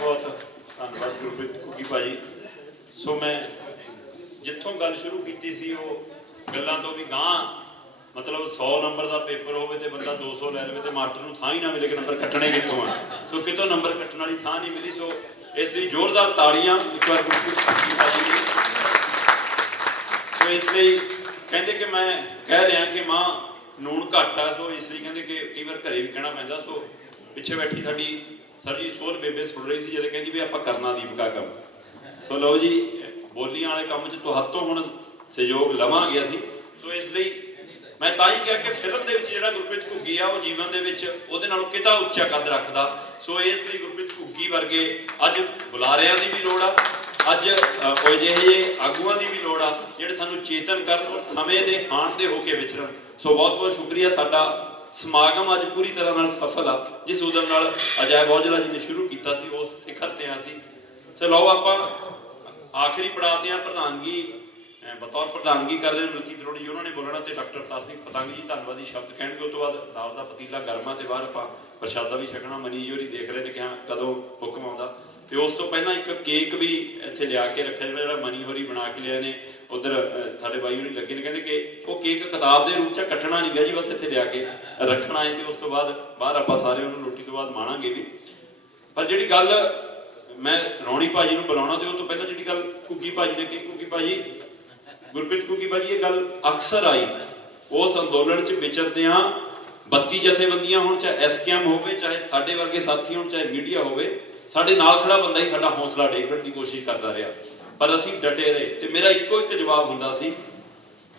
बहुत धन्यवाद गुरप्रीत घुग्गी भाजी। सो मैं जिथों गल शुरू की सी वो गल्लां तो भी गां मतलब 100 नंबर का पेपर हो बंदा 200 लै ले तो मास्टर नूं थां ही ना मिले कि नंबर कट्टने कितों आ। सो कितों नंबर कट्टण वाली थां नहीं मिली। सो इसलिए जोरदार ताड़ियां एक बार गुरप्रीत घुग्गी भाजी ने। सो इसलिए कहते कि मैं कह रहा कि मां नून घट आ। सो इसलिए कहते कि कई बार घरे भी कहना पैंदा। सो पिछे बैठी साडी सर जी सोहल बेबे सुन रही थी जब कहती भी आप करना दीपका काम। सो लो जी बोलियां वाले काम तो हत्थों हुण सहयोग लवांगे असीं। सो इसलिए मैं तां ही कहा कि फिल्म दे विच जिहड़ा गुरप्रीत घुग्गी आ वो जीवन दे विच उहदे नालों किता उच्चा कद रखदा। सो इसलिए गुरप्रीत घुग्गी वर्गे अज बुलारियां दी भी लोड़ आ, अज कोई जिहे आगूआं दी भी लोड़ आ जिहड़े सानूं चेतन करन और समय दे हाण दे होके विचरण। सो बहुत बहुत शुक्रिया। साडा समागम अज पूरी तरह नाल सफल आ जिस उदम नाल अजैब औजला जी ने शुरू किया सी उस सिखर ते आसी। सो लो आपां आखिरी पड़ाव ते प्रधानगी बतौर प्रधानगी कर रहे मलकीत अरोड़ा जी उन्होंने बोलना तो डॉक्टर अवतार सिंह पतंग जी धन्यवादी शब्द कहेंगे। उस तो बाद दाल का पतीला गर्मा तो बाहर आप प्रशादा भी छकना। मनी जी होरी देख रहे हैं कि हाँ कदों हुक्म आता। तो उस तो पहला एक केक भी इत्थे लिया के रखा जो मनी होरी बना के लिया ने उधर साढ़े बाई होरी लगे ने कहते कि वो केक किताब के रूप च कट्टना नहीं गया जी बस इत्थे लिया के रखना है। तो उस तो बाद बाहर आप सारे उन्होंने रोटी तो बाद माणांगे भी। पर जी गल मैं रौणी भाजी को बुलाना तो उस तो पहला जी गल घुग्गी भाजी ने कही घुग्गी भाजी गुरप्रीत घुग्गी भाजी ये गल अक्सर आई उस अंदोलन च विचरदियां 32 जथेबंदियां होण चाहे SKM होवे चाहे साडे वर्गे साथी होण चाहे मीडिया होवे साडे नाल खड़ा बंदा ही साडा हौसला डेगण की कोशिश करता रहा। पर असीं डटे रहे तो मेरा इक्को एक जवाब हुंदा सी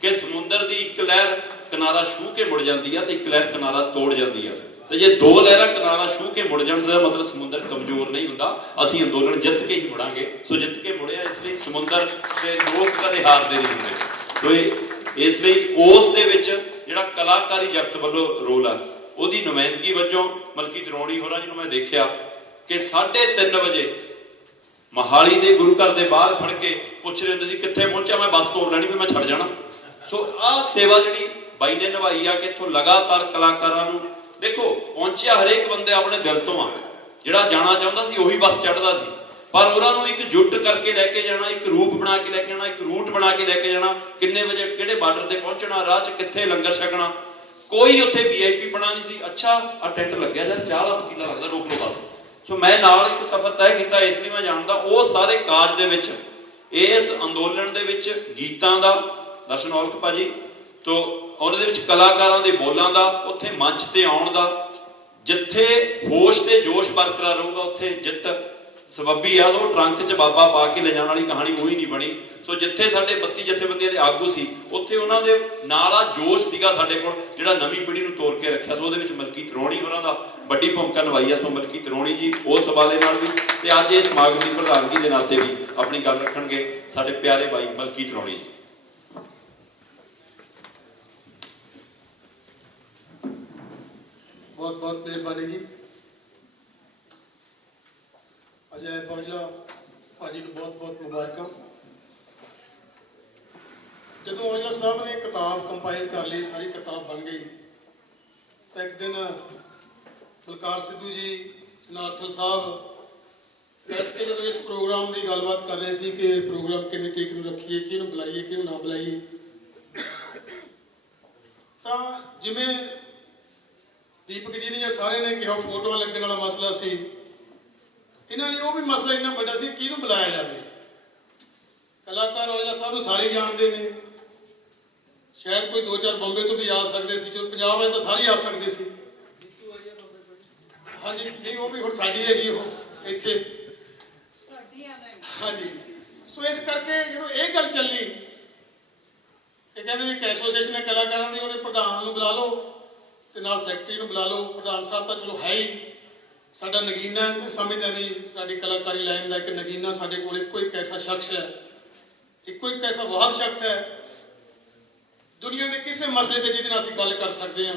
कि समुंदर की एक लहर किनारा छूह के मुड़ जाती है तो एक लहर किनारा तोड़ जाती है। तो जे दो लहरां किनारा छूह के मुड़ जाण दा मतलब समुंदर कमजोर नहीं हुंदा। असीं अंदोलन जित के ही मुड़ांगे। सो जित के मुड़िया इसलिए समुंदर के लोग कदे हारदे नहीं हुंदे। तो इसलिए उस दे विच जिहड़ा कलाकारी जगत वालों रोल आ उहदी नुमाइंदगी वजों मलकीत अरोड़ा होरां जी नूं मैं देखिया कि 3:30 बजे मोहाली के गुरु घर के बाहर खड़ के पुछ रहे होंगे कित्थे पहुंचा मैं बस तोड़ लैनी भी मैं छड़ जाना। सो आ सेवा जी बाई ने निभाई आ कि इत्थों लगातार कलाकारां नूं देखो पहुंचिया हरेक बंदे अपने दिल तो आ जिहड़ा जाना चाहता सी उही बस चढ़दा सी। पर उन्होंने एक जुट करके लैके जाना एक रूप बना के लैके जाना एक रूट बना के लैके जाना किन्ने बजे किहड़े बार्डर ते पहुंचना राह च कित्थे लंगर छकना कोई उत्थे VIP बना नहीं सी। अच्छा आ टेंट लग्या जां चाह दा पतीला लगदा रोक लो बस। सो मैं नाल एक सफर तय किया इसलिए मैं जानता वो सारे काज दे विच इस अंदोलन दे विच गीतां दा दर्शन औलख भाजी तो ਉਹਦੇ ਵਿੱਚ ਕਲਾਕਾਰਾਂ ਦੇ ਬੋਲਾਂ ਦਾ ਉੱਥੇ ਮੰਚ ਤੇ ਆਉਣ ਦਾ ਜਿੱਥੇ ਹੋਸ਼ ਤੇ ਜੋਸ਼ ਬਰਕਰਾਰ ਰਹੂਗਾ ਉੱਥੇ ਜਿੱਤ ਸਬੱਬੀ ਆ। ਉਹ ਟਰੰਕ 'ਚ ਬਾਬਾ ਪਾ ਕੇ ਲੈ ਜਾਣ ਵਾਲੀ ਕਹਾਣੀ ਉਹੀ ਨਹੀਂ ਬਣੀ। ਸੋ ਜਿੱਥੇ ਸਾਡੇ 32 ਜਥੇਬੰਦੀਆਂ ਦੇ ਆਗੂ ਸੀ ਉੱਥੇ ਉਹਨਾਂ ਦੇ ਨਾਲ ਆ ਜੋਸ਼ ਸੀਗਾ ਸਾਡੇ ਕੋਲ ਜਿਹੜਾ ਨਵੀਂ ਪੀੜ੍ਹੀ ਨੂੰ ਤੋੜ ਕੇ ਰੱਖਿਆ। ਸੋ ਉਹਦੇ ਵਿੱਚ ਮਲਕੀਤ ਅਰੋੜਾ ਹੋਰਾਂ ਦਾ ਵੱਡੀ ਭੂਮਿਕਾ ਨਿਭਾਈ ਆ। ਸੋ ਮਲਕੀਤ ਅਰੋੜਾ ਜੀ ਉਸ ਹਵਾਲੇ ਨਾਲ ਵੀ ਤੇ ਅੱਜ ਇਹ ਸਮਾਗਮ ਦੀ ਪ੍ਰਧਾਨਗੀ ਦੇ ਨਾਤੇ ਵੀ ਆਪਣੀ ਗੱਲ ਰੱਖਣਗੇ ਸਾਡੇ ਪਿਆਰੇ ਬਾਈ ਮਲਕੀਤ ਅਰੋੜਾ ਜੀ। बहुत बहुत मेहरबानी जी। अजैब औजला भाजी को बहुत बहुत मुबारक। जो औजला साहब ने किताब कंपाइल कर ली सारी किताब बन गई तो एक दिन बलकार सिद्धू जी जनार्दन साहब बैठ के जो इस प्रोग्राम की गलबात कर रहे थे कि प्रोग्राम कितनी तरीक में रखिए कि बुलाइए कि ना बुलाइए तो जिमें दीपक जी ने सारे ने कहा फोटो लगने वाला मसला सी इन्होंने वो भी मसला इन्ना बड़ा सी कि बुलाया जाए। कलाकार औजला साहब को सारे जानते हैं शायद कोई 2-4 बॉम्बे तो भी आ सकते थे जो पंजाब वाले तो सारे आ सकते थे। हाँ जी नहीं वो भी हम साड़ी है वो इत्थे हाँ जी। सो इस करके जो ये गल चली ये कहते भी एक एसोसीएशन है कलाकारों की वो प्रधान को बुला लो ਤੇ ਨਾਲ ਸੈਕਟਰੀ ਨੂੰ ਬੁਲਾ ਲਓ। ਪ੍ਰਧਾਨ ਸਾਹਿਬ ਤਾਂ ਚਲੋ ਹੈ ਹੀ ਸਾਡਾ ਨਗੀਨਾ ਮੈਂ ਸਮਝਦਾ ਵੀ ਸਾਡੀ ਕਲਾਕਾਰੀ ਲਾਈਨ ਦਾ ਇੱਕ ਨਗੀਨਾ ਸਾਡੇ ਕੋਲ ਇੱਕੋ ਇੱਕ ਐਸਾ ਸ਼ਖਸ ਹੈ ਇੱਕੋ ਇੱਕ ਐਸਾ ਵਾਹਦ ਸ਼ਖਸ ਹੈ ਦੁਨੀਆ ਦੇ ਕਿਸੇ ਮਸਲੇ ਤੇ ਜਿਹਦੇ ਨਾਲ ਅਸੀਂ ਗੱਲ ਕਰ ਸਕਦੇ ਹਾਂ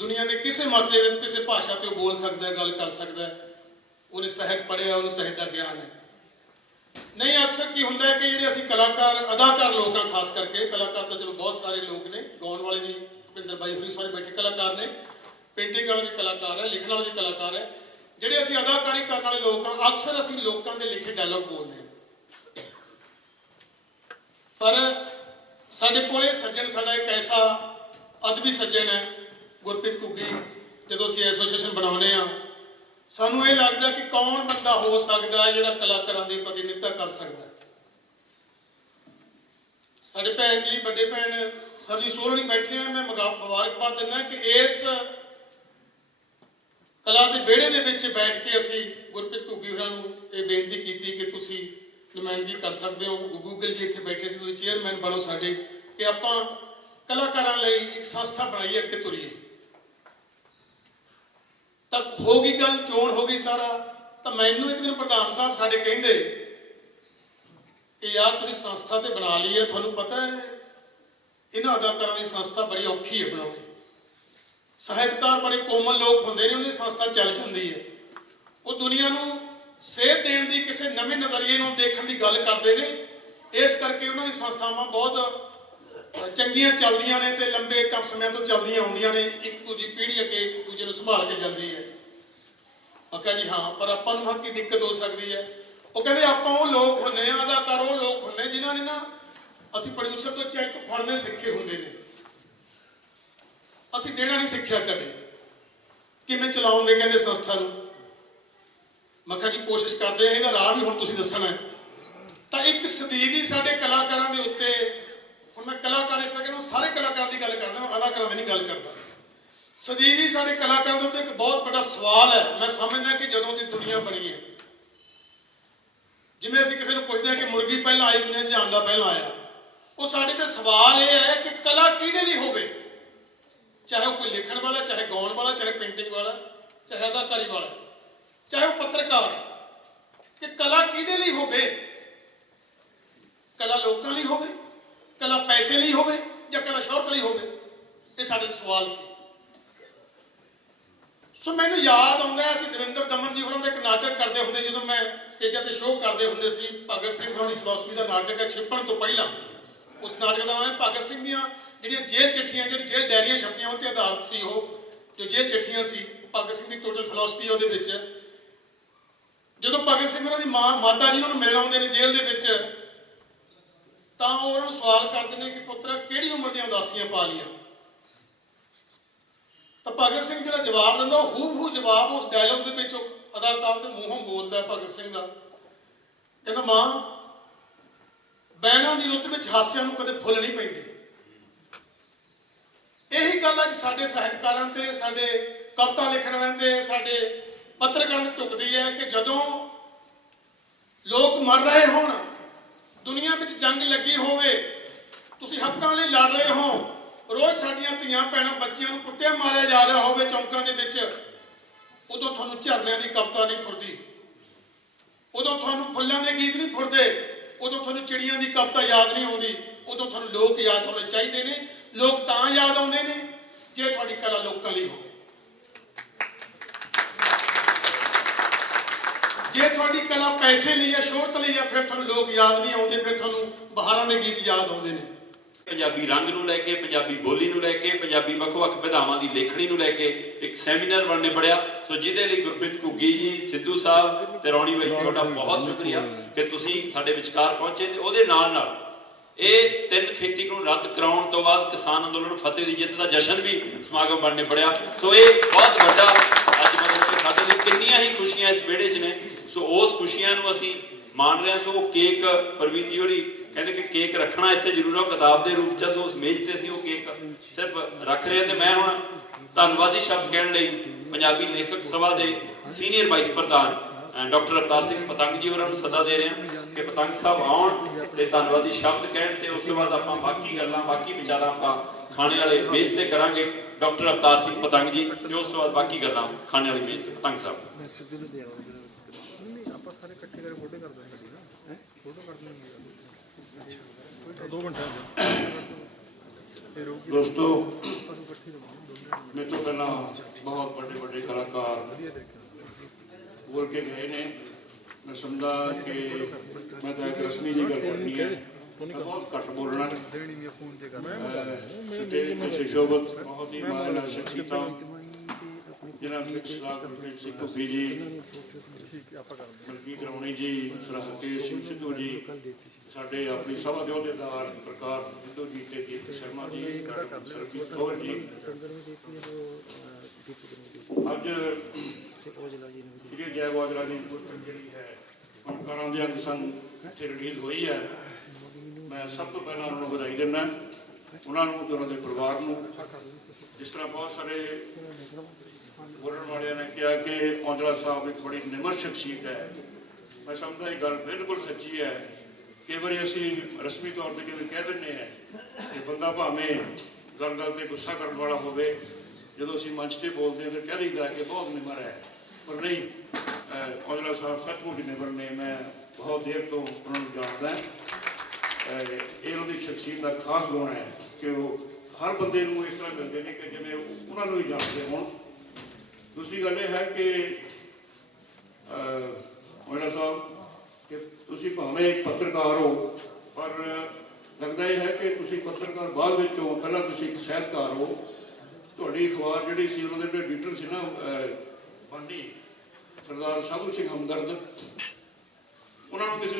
ਦੁਨੀਆ ਦੇ ਕਿਸੇ ਮਸਲੇ ਦੇ ਕਿਸੇ ਭਾਸ਼ਾ ਤੇ ਉਹ ਬੋਲ ਸਕਦਾ ਹੈ ਗੱਲ ਕਰ ਸਕਦਾ ਹੈ ਉਹਨੇ ਸਾਹਿਤ ਪੜ੍ਹਿਆ ਉਹਨੂੰ ਸਾਹਿਤ ਦਾ ਗਿਆਨ ਹੈ। ਨਹੀਂ ਅਕਸਰ ਕੀ ਹੁੰਦਾ ਹੈ ਕਿ ਜਿਹੜੇ ਅਸੀਂ ਕਲਾਕਾਰ ਅਦਾਕਾਰ ਲੋਕਾਂ ਖਾਸ ਕਰਕੇ ਕਲਾਕਾਰ ਤਾਂ ਚਲੋ ਬਹੁਤ ਸਾਰੇ ਲੋਕ ਨੇ ਗਾਉਣ ਵਾਲੇ ਵੀ ਭਿੰਦਰ ਬਾਈ ਹੋਰੀ ਸਾਰੇ ਬੈਠੇ ਕਲਾਕਾਰ ਨੇ पेंटिंग वाला भी कलाकार है लिखने वाला भी कलाकार है ਜਿਹੜੇ ਅਸੀਂ ਅਦਾਕਾਰੀ ਕਰਨ ਵਾਲੇ ਲੋਕ ਹਾਂ, ਅਕਸਰ ਅਸੀਂ ਲੋਕਾਂ ਦੇ ਲਿਖੇ ਡਾਇਲੌਗ ਬੋਲਦੇ ਹਾਂ, ਪਰ ਸਾਡੇ ਕੋਲੇ ਸੱਜਣ, ਸਾਡਾ ਇੱਕ ਐਸਾ ਅਦਬੀ ਸੱਜਣ ਹੈ ਗੁਰਪ੍ਰੀਤ ਘੁੱਗੀ। ਜਦੋਂ ਅਸੀਂ ਐਸੋਸੀਏਸ਼ਨ ਬਣਾਉਂਦੇ ਹਾਂ, ਸਾਨੂੰ ਇਹ ਲੱਗਦਾ ਕਿ ਕੌਣ ਬੰਦਾ ਹੋ ਸਕਦਾ ਜਿਹੜਾ ਕਲਾਕਾਰਾਂ ਦੀ ਪ੍ਰਤੀਨਿਧਤਾ ਕਰ ਸਕਦਾ। ਸਾਡੇ ਭੈਣ ਜੀ, ਵੱਡੇ ਭੈਣ ਸਰ ਜੀ ਸੋਹਣੀ ਬੈਠੇ ਆ, ਮੈਂ ਮੁਬਾਰਕਬਾਦ ਦਿੰਦਾ ਕਿ ਇਸ ਕਲਾ ਦੇ ਵਿਹੜੇ ਦੇ ਵਿੱਚ ਬੈਠ ਕੇ ਅਸੀਂ ਗੁਰਪ੍ਰੀਤ ਘੁੱਗੀ ਹੋਰਾਂ ਨੂੰ ਇਹ ਬੇਨਤੀ ਕੀਤੀ ਕਿ ਤੁਸੀਂ ਨੁਮਾਇੰਦਗੀ ਕਰ ਸਕਦੇ ਹੋ। ਗੂਗਲ ਜੀ ਇੱਥੇ ਬੈਠੇ ਸੀ, ਤੁਸੀਂ ਚੇਅਰਮੈਨ ਬਣੋ ਸਾਡੇ, ਕਿ ਆਪਾਂ ਕਲਾਕਾਰਾਂ ਲਈ ਇੱਕ ਸੰਸਥਾ ਬਣਾਈਏ, ਅੱਗੇ ਤੁਰੀਏ। ਤਾਂ ਹੋ ਗਈ ਗੱਲ, ਚੋਣ ਹੋ ਗਈ ਸਾਰਾ। ਤਾਂ ਮੈਨੂੰ ਇੱਕ ਦਿਨ ਪ੍ਰਧਾਨ ਸਾਹਿਬ ਸਾਡੇ ਕਹਿੰਦੇ ਕਿ ਯਾਰ ਤੁਸੀਂ ਸੰਸਥਾ ਤੇ ਬਣਾ ਲਈ ਹੈ, ਤੁਹਾਨੂੰ ਪਤਾ ਹੈ ਇਹਨਾਂ ਅਦਾਕਾਰਾਂ ਦੀ ਸੰਸਥਾ ਬੜੀ ਔਖੀ ਹੈ ਬਣਾਉਣੀ। ਸਾਹਿਤਕਾਰ ਬੜੇ ਕੋਮਲ ਲੋਕ ਹੁੰਦੇ ਨੇ, ਉਹਨਾਂ ਦੀ ਸੰਸਥਾ ਚੱਲ ਜਾਂਦੀ ਹੈ। ਉਹ ਦੁਨੀਆ ਨੂੰ ਸੇਧ ਦੇਣ ਦੀ, ਕਿਸੇ ਨਵੇਂ ਨਜ਼ਰੀਏ ਨੂੰ ਦੇਖਣ ਦੀ ਗੱਲ ਕਰਦੇ ਨੇ। ਇਸ ਕਰਕੇ ਉਹਨਾਂ ਦੀ ਸੰਸਥਾਵਾਂ ਬਹੁਤ ਚੰਗੀਆਂ ਚੱਲਦੀਆਂ ਨੇ ਤੇ ਲੰਬੇ ਸਮਿਆਂ ਤੋਂ ਚੱਲਦੀਆਂ ਆਉਂਦੀਆਂ ਨੇ। ਇੱਕ ਦੂਜੀ ਪੀੜ੍ਹੀ ਅੱਗੇ ਦੂਜੇ ਨੂੰ ਸੰਭਾਲ ਕੇ ਜਾਂਦੀ ਹੈ। ਮੈਂ ਕਿਹਾ ਜੀ ਹਾਂ, ਪਰ ਆਪਾਂ ਨੂੰ ਕੀ ਦਿੱਕਤ ਹੋ ਸਕਦੀ ਹੈ? ਉਹ ਕਹਿੰਦੇ ਆਪਾਂ ਉਹ ਲੋਕ ਹੁੰਨੇ ਆ, ਅਦਾਕਾਰ ਉਹ ਲੋਕ ਹੁੰਨੇ ਜਿਨ੍ਹਾਂ ਨੇ ਨਾ, ਅਸੀਂ ਪ੍ਰੋਡਿਊਸਰ ਤੋਂ ਚੈੱਕ ਫੜਨੇ ਸਿੱਖੇ ਹੁੰਦੇ ਨੇ, ਅਸੀਂ ਦੇਣਾ ਨਹੀਂ ਸਿੱਖਿਆ ਕਦੇ। ਕਿਵੇਂ ਚਲਾਉਂਗੇ ਕਹਿੰਦੇ ਸੰਸਥਾ ਨੂੰ? ਮੈਂ ਕਿਹਾ ਜੀ ਕੋਸ਼ਿਸ਼ ਕਰਦੇ ਆ, ਇਹਦਾ ਰਾਹ ਵੀ ਹੁਣ ਤੁਸੀਂ ਦੱਸਣਾ ਹੈ। ਤਾਂ ਇੱਕ ਸਦੀਵੀ ਸਾਡੇ ਕਲਾਕਾਰਾਂ ਦੇ ਉੱਤੇ, ਹੁਣ ਮੈਂ ਕਲਾਕਾਰ ਇਸ ਕਰਕੇ ਸਾਰੇ ਕਲਾਕਾਰਾਂ ਦੀ ਗੱਲ ਕਰਦਾ, ਮੈਂ ਅਦਾਕਾਰਾਂ ਦੀ ਨਹੀਂ ਗੱਲ ਕਰਦਾ। ਸਦੀਵੀ ਸਾਡੇ ਕਲਾਕਾਰਾਂ ਦੇ ਉੱਤੇ ਇੱਕ ਬਹੁਤ ਵੱਡਾ ਸਵਾਲ ਹੈ। ਮੈਂ ਸਮਝਦਾ ਕਿ ਜਦੋਂ ਦੀ ਦੁਨੀਆ ਬਣੀ ਹੈ, ਜਿਵੇਂ ਅਸੀਂ ਕਿਸੇ ਨੂੰ ਪੁੱਛਦੇ ਹਾਂ ਕਿ ਮੁਰਗੀ ਪਹਿਲਾਂ ਆਈ ਦੁਨੀਆ 'ਚ ਜਾਂ ਅੰਡਾ ਪਹਿਲਾਂ ਆਇਆ, ਉਹ ਸਾਡੇ ਤੇ ਸਵਾਲ ਇਹ ਹੈ ਕਿ ਕਲਾ ਕਿਹਦੇ ਲਈ ਹੋਵੇ, ਚਾਹੇ ਉਹ ਕੋਈ ਲਿਖਣ ਵਾਲਾ, ਚਾਹੇ ਗਾਉਣ ਵਾਲਾ, ਚਾਹੇ ਪੇਂਟਿੰਗ ਵਾਲਾ, ਚਾਹੇ ਅਦਾਕਾਰੀ ਵਾਲਾ, ਚਾਹੇ ਉਹ ਪੱਤਰਕਾਰ, ਕਿ ਕਲਾ ਕਿਹਦੇ ਲਈ ਹੋਵੇ? ਕਲਾ ਲੋਕਾਂ ਲਈ ਹੋਵੇ, ਕਲਾ ਪੈਸੇ ਲਈ ਹੋਵੇ, ਜਾਂ ਕਲਾ ਸ਼ੌਹਰਤ ਲਈ ਹੋਵੇ? ਇਹ ਸਾਡੇ ਸਵਾਲ ਸੀ। ਸੋ ਮੈਨੂੰ ਯਾਦ ਆਉਂਦਾ, ਅਸੀਂ ਦਵਿੰਦਰ ਦਮਨ ਜੀ ਹੋਰਾਂ ਦਾ ਇੱਕ ਨਾਟਕ ਕਰਦੇ ਹੁੰਦੇ, ਜਦੋਂ ਮੈਂ ਸਟੇਜਾਂ ਤੇ ਸ਼ੋਅ ਕਰਦੇ ਹੁੰਦੇ ਸੀ। ਭਗਤ ਸਿੰਘ ਹੋਰਾਂ ਦੀ ਫਿਲਾਸਫੀ ਦਾ ਨਾਟਕ ਹੈ, ਛਿਪਣ ਤੋਂ ਪਹਿਲਾਂ। ਉਸ ਨਾਟਕ ਦਾ ਨਾਮ ਭਗਤ ਸਿੰਘ ਦੀਆਂ ਜਿਹੜੀਆਂ ਜੇਲ੍ਹ ਚਿੱਠੀਆਂ, ਜਿਹੜੀ ਜੇਲ੍ਹ ਡਾਇਰੀਆਂ ਛਪੀਆਂ, ਉਹ ਤੇ ਆਧਾਰਿਤ ਸੀ। ਉਹ ਜੋ ਜੇਲ੍ਹ ਚਿੱਠੀਆਂ ਸੀ, ਭਗਤ ਸਿੰਘ ਦੀ ਟੋਟਲ ਫਿਲਾਸਫੀ ਉਹਦੇ ਵਿੱਚ। ਜਦੋਂ ਭਗਤ ਸਿੰਘ ਹੋਰਾਂ ਦੀ ਮਾਤਾ ਜੀ ਉਹਨਾਂ ਨੂੰ ਮਿਲਣ ਆਉਂਦੇ ਨੇ ਜੇਲ੍ਹ ਦੇ ਵਿੱਚ, ਤਾਂ ਉਹ ਉਹਨਾਂ ਨੂੰ ਸਵਾਲ ਕਰਦੇ ਨੇ ਕਿ ਪੁੱਤਰਾ ਕਿਹੜੀ ਉਮਰ ਦੀਆਂ ਉਦਾਸੀਆਂ ਪਾ ਲੀਆਂ? ਤਾਂ ਭਗਤ ਸਿੰਘ ਜਿਹੜਾ ਜਵਾਬ ਦਿੰਦਾ, ਉਹ ਹੂ ਜਵਾਬ ਉਸ ਡਾਇਲੌਗ ਦੇ ਵਿੱਚ ਅਦਾਕਾਰ ਦੇ ਮੂੰਹੋਂ ਬੋਲਦਾ ਭਗਤ ਸਿੰਘ ਦਾ। ਕਹਿੰਦਾ, ਮਾਂ, ਬੈਨਾਂ ਦੀ ਰੁੱਤ ਵਿੱਚ ਹਾਸਿਆਂ ਨੂੰ ਕਦੇ ਫੁੱਲ ਨਹੀਂ ਪੈਂਦੇ। ਇਹੀ ਗੱਲ ਅੱਜ ਸਾਡੇ ਸਾਹਿਤਕਾਰਾਂ ਤੇ, ਸਾਡੇ ਕਵਿਤਾ ਲਿਖਣ ਵਾਲਿਆਂ ਤੇ, ਸਾਡੇ ਪੱਤਰਕਾਰਾਂ ਤੇ ਢੁਕਦੀ ਹੈ ਕਿ ਜਦੋਂ ਲੋਕ ਮਰ ਰਹੇ ਹੋਣ, ਦੁਨੀਆ ਵਿੱਚ ਜੰਗ ਲੱਗੀ ਹੋਵੇ, ਤੁਸੀਂ ਹੱਕਾਂ ਲਈ ਲੜ ਰਹੇ ਹੋ, ਰੋਜ਼ ਸਾਡੀਆਂ ਧੀਆਂ ਭੈਣਾਂ ਬੱਚਿਆਂ ਨੂੰ ਕੁੱਟਿਆ ਮਾਰਿਆ ਜਾ ਰਿਹਾ ਹੋਵੇ ਚੌਂਕਾਂ ਦੇ ਵਿੱਚ, ਉਦੋਂ ਤੁਹਾਨੂੰ ਝਰਨਿਆਂ ਦੀ ਕਵਿਤਾ ਨਹੀਂ ਫੁਰਦੀ, ਉਦੋਂ ਤੁਹਾਨੂੰ ਫੁੱਲਾਂ ਦੇ ਗੀਤ ਨਹੀਂ ਫੁਰਦੇ, ਉਦੋਂ ਤੁਹਾਨੂੰ ਚਿੜੀਆਂ ਦੀ ਕਵਿਤਾ ਯਾਦ ਨਹੀਂ ਆਉਂਦੀ, ਉਦੋਂ ਤੁਹਾਨੂੰ ਲੋਕ ਯਾਦ ਹੋਣੇ ਚਾਹੀਦੇ ਨੇ। ਲੋਕ ਤਾਂ ਯਾਦ ਆਉਂਦੇ ਨੇ ਜੇ ਤੁਹਾਡੀ ਕਲਾ ਲੋਕਾਂ ਲਈ ਹੋਵੇ। ਜੇ ਤੁਹਾਡੀ ਕਲਾ ਪੈਸੇ ਲਈ ਜਾਂ ਸ਼ੋਹਰਤ ਲਈ ਆ, ਫਿਰ ਤੁਹਾਨੂੰ ਲੋਕ ਯਾਦ ਨਹੀਂ ਆਉਂਦੇ, ਫਿਰ ਤੁਹਾਨੂੰ ਬਹਾਰਾਂ ਦੇ ਗੀਤ ਯਾਦ ਆਉਂਦੇ ਨੇ। ਪੰਜਾਬੀ ਰੰਗ ਨੂੰ ਲੈ ਕੇ, ਪੰਜਾਬੀ ਬੋਲੀ ਨੂੰ ਲੈ ਕੇ, ਪੰਜਾਬੀ ਵੱਖ-ਵੱਖ ਵਿਧਾਵਾਂ ਦੀ ਲੇਖਣੀ ਨੂੰ ਲੈ ਕੇ ਇੱਕ ਸੈਮੀਨਾਰ ਬਣਨੇ ਬੜਿਆ। ਸੋ ਜਿਹਦੇ ਲਈ ਗੁਰਪ੍ਰੀਤ ਘੁੱਗੀ ਜੀ, ਸਿੱਧੂ ਸਾਹਿਬ ਤੇ ਰੌਣੀ ਬਾਈ, ਤੁਹਾਡਾ ਬਹੁਤ ਸ਼ੁਕਰੀਆ ਕਿ ਤੁਸੀਂ ਸਾਡੇ ਵਿਚਕਾਰ ਪਹੁੰਚੇ। ਤੇ ਉਹਦੇ ਨਾਲ ਇਹ 3 ਖੇਤੀ ਕਾਨੂੰਨ ਰੱਦ ਕਰਾਉਣ ਤੋਂ ਬਾਅਦ ਕਿਸਾਨ ਅੰਦੋਲਨ ਫਤਿਹ ਦੀ ਜਿੱਤ ਦਾ ਜਸ਼ਨ ਵੀ ਸਮਾਗਮ ਬਣਨੇ ਬੜਿਆ। ਸੋ ਇਹ ਬਹੁਤ ਵੱਡਾ ਅੱਜ ਮਤਲਬ ਸਾਡੇ ਲਈ ਕਿੰਨੀਆਂ ਹੀ ਖੁਸ਼ੀਆਂ ਇਸ ਵਿਹੜੇ 'ਚ ਨੇ। ਸੋ ਉਸ ਖੁਸ਼ੀਆਂ ਨੂੰ ਅਸੀਂ ਮਾਣ ਰਹੇ ਹਾਂ। ਸੋ ਉਹ ਕੇਕ ਪ੍ਰਵੀਨ ਜੀ ਹੋਰੀ ਕਹਿੰਦੇ ਕਿ ਕੇਕ ਰੱਖਣਾ ਇੱਥੇ ਜ਼ਰੂਰ ਆ ਕਿਤਾਬ ਦੇ ਰੂਪ 'ਚ। ਸੋ ਉਸ ਮੇਜ਼ ਤੇ ਅਸੀਂ ਉਹ ਕੇਕ ਸਿਰਫ ਰੱਖ ਰਹੇ ਹਾਂ। ਤੇ ਮੈਂ ਹੁਣ ਧੰਨਵਾਦੀ ਸ਼ਬਦ ਕਹਿਣ ਲਈ ਪੰਜਾਬੀ ਲੇਖਕ ਸਭਾ ਦੇ ਸੀਨੀਅਰ ਵਾਈਸ ਪ੍ਰਧਾਨ ਡਾਕਟਰ ਅਵਤਾਰ ਸਿੰਘ ਪਤੰਗ ਜੀ ਹੋਰਾਂ ਨੂੰ ਸੱਦਾ ਦੇ ਰਹੇ ਹਾਂ ਕਿ ਪਤੰਗ ਸਾਹਿਬ ਆਉਣ ਤੇ ਧੰਨਵਾਦੀ ਸ਼ਬਦ ਕਹਿਣ, ਤੇ ਉਸ ਤੋਂ ਬਾਅਦ ਆਪਾਂ ਬਾਕੀ ਗੱਲਾਂ, ਬਾਕੀ ਵਿਚਾਰਾਂ ਆਪਾਂ ਖਾਣੇ ਵਾਲੇ ਮੇਜ਼ ਤੇ ਕਰਾਂਗੇ। ਡਾਕਟਰ ਅਵਤਾਰ ਸਿੰਘ ਪਤੰਗ ਜੀ, ਤੇ ਉਸ ਤੋਂ ਬਾਅਦ ਬਾਕੀ ਗੱਲਾਂ ਖਾਣੇ ਵਾਲੀ ਮੇਜ਼ ਤੇ। ਪਤੰਗ ਸਾਹਿਬ ਆਪਾਂ ਸਾਰੇ ਇਕੱਠੇ ਕਰਕੇ ਫੋਟੋ ਕਰ ਦਾਂਗੇ ਨਾ, ਫੋਟੋ ਕਰ ਦਾਂਗੇ 2 ਘੰਟੇ। ਦੋਸਤੋ, ਮੇਰੇ ਤੋਂ ਪਹਿਲਾਂ ਬਹੁਤ ਵੱਡੇ ਕਲਾਕਾਰ ਬੋਲ ਕੇ ਗਏ ਨੇ। ਮੈਂ ਸਮਝਦਾ ਕਿ ਮੈਂ ਤਾਂ ਇੱਕ ਰਸਮੀ ਜਿਹੀ ਗੱਲ ਕਰਨੀ ਹੈ, ਮੈਂ ਬਹੁਤ ਘੱਟ ਬੋਲਣਾ। ਸਟੇਜ ਤੇ ਸੁਸ਼ੋਭਿਤ ਬਹੁਤ ਹੀ ਮਾਣ ਸ਼ਖਸੀਅਤਾਂ ਜਿਨ੍ਹਾਂ ਵਿੱਚ ਸਰਦਾਰ ਗੁਰਪ੍ਰੀਤ ਸਿੰਘ ਘੁੱਗੀ ਜੀ, ਠੀਕ ਹੈ ਆਪਾਂ ਕਰਦੇ ਮਲਕੀਤ ਰੌਣੀ ਜੀ, ਸਰਦਾਰ ਹਰਕੇਸ਼ ਸਿੰਘ ਸਿੱਧੂ ਜੀ, ਸਾਡੇ ਆਪਣੀ ਸਭਾ ਦੇ ਅਹੁਦੇਦਾਰ ਪ੍ਰਕਾਸ਼ ਸਿੱਧੂ ਜੀ ਤੇ ਦੀਪਕ ਸ਼ਰਮਾ ਜੀ, ਡਾਕਟਰ ਸਰਬਜੀਤ ਕੌਰ ਜੀ। ਅੱਜ ਸ਼੍ਰੀ ਜੈ ਔਜਲਾ ਜੀ ਦੀ ਪੁਸਤਕ ਜਿਹੜੀ ਹੈ ਫਨਕਾਰਾਂ ਦੇ ਅੰਗ ਸੰਗ ਇੱਥੇ ਰਿਲੀਜ਼ ਹੋਈ ਹੈ। ਮੈਂ ਸਭ ਤੋਂ ਪਹਿਲਾਂ ਉਹਨਾਂ ਨੂੰ ਵਧਾਈ ਦਿੰਦਾ, ਉਹਨਾਂ ਨੂੰ ਤੇ ਉਹਨਾਂ ਦੇ ਪਰਿਵਾਰ ਨੂੰ। ਜਿਸ ਤਰ੍ਹਾਂ ਬਹੁਤ ਸਾਰੇ ਬੋਲਣ ਵਾਲਿਆਂ ਨੇ ਕਿਹਾ ਕਿ ਔਜਲਾ ਸਾਹਿਬ ਇੱਕ ਬੜੀ ਨਿਮਰ ਸ਼ਖਸੀਅਤ ਹੈ, ਮੈਂ ਸਮਝਦਾ ਇਹ ਗੱਲ ਬਿਲਕੁਲ ਸੱਚੀ ਹੈ। ਕਈ ਵਾਰੀ ਅਸੀਂ ਰਸਮੀ ਤੌਰ ਤੇ ਕਿਵੇਂ ਕਹਿ ਦਿੰਦੇ ਹਾਂ ਕਿ ਬੰਦਾ ਭਾਵੇਂ ਗੱਲ ਤੇ ਗੁੱਸਾ ਕਰਨ ਵਾਲਾ ਹੋਵੇ, ਜਦੋਂ ਅਸੀਂ ਮੰਚ ਤੇ ਬੋਲਦੇ ਹਾਂ ਫਿਰ ਕਹਿ ਦਈਦਾ ਕਿ ਬਹੁਤ ਨਿਮਰ ਹੈ, ਪਰ ਨਹੀਂ, ਔਜਲਾ ਸਾਹਿਬ ਸੱਚਮੁੱਚ ਨਿਮਰ ਨੇ। ਮੈਂ ਬਹੁਤ ਦੇਰ ਤੋਂ ਉਹਨਾਂ ਨੂੰ ਜਾਣਦਾ। ਇਹ ਉਹਨਾਂ ਦੀ ਸ਼ਖਸੀਅਤ ਦਾ ਖਾਸ ਗੁਣ ਹੈ ਕਿ ਉਹ ਹਰ ਬੰਦੇ ਨੂੰ ਇਸ ਤਰ੍ਹਾਂ ਮਿਲਦੇ ਨੇ ਕਿ ਜਿਵੇਂ ਉਹਨਾਂ ਨੂੰ ਹੀ ਜਾਣਦੇ ਹੋਣ। ਦੂਸਰੀ ਗੱਲ ਇਹ ਹੈ ਕਿ ਔਜਲਾ ਸਾਹਿਬ ਕਿ ਤੁਸੀਂ ਭਾਵੇਂ ਇੱਕ ਪੱਤਰਕਾਰ ਹੋ, ਪਰ ਲੱਗਦਾ ਇਹ ਹੈ ਕਿ ਤੁਸੀਂ ਪੱਤਰਕਾਰ ਬਾਅਦ ਵਿੱਚ ਹੋ, ਪਹਿਲਾਂ ਤੁਸੀਂ ਇੱਕ ਸਾਹਿਤਕਾਰ ਹੋ। ਤੁਹਾਡੀ ਅਖਬਾਰ ਜਿਹੜੀ ਸੀ ਉਹਨਾਂ ਦੇ ਐਡੀਟਰ ਸੀ ਨਾ ਬੰਨੀ ਸਰਦਾਰ ਸਾਧੂ ਸਿੰਘ ਹਮਦਰਦ, ਉਹਨਾਂ ਨੂੰ ਕਿਸੇ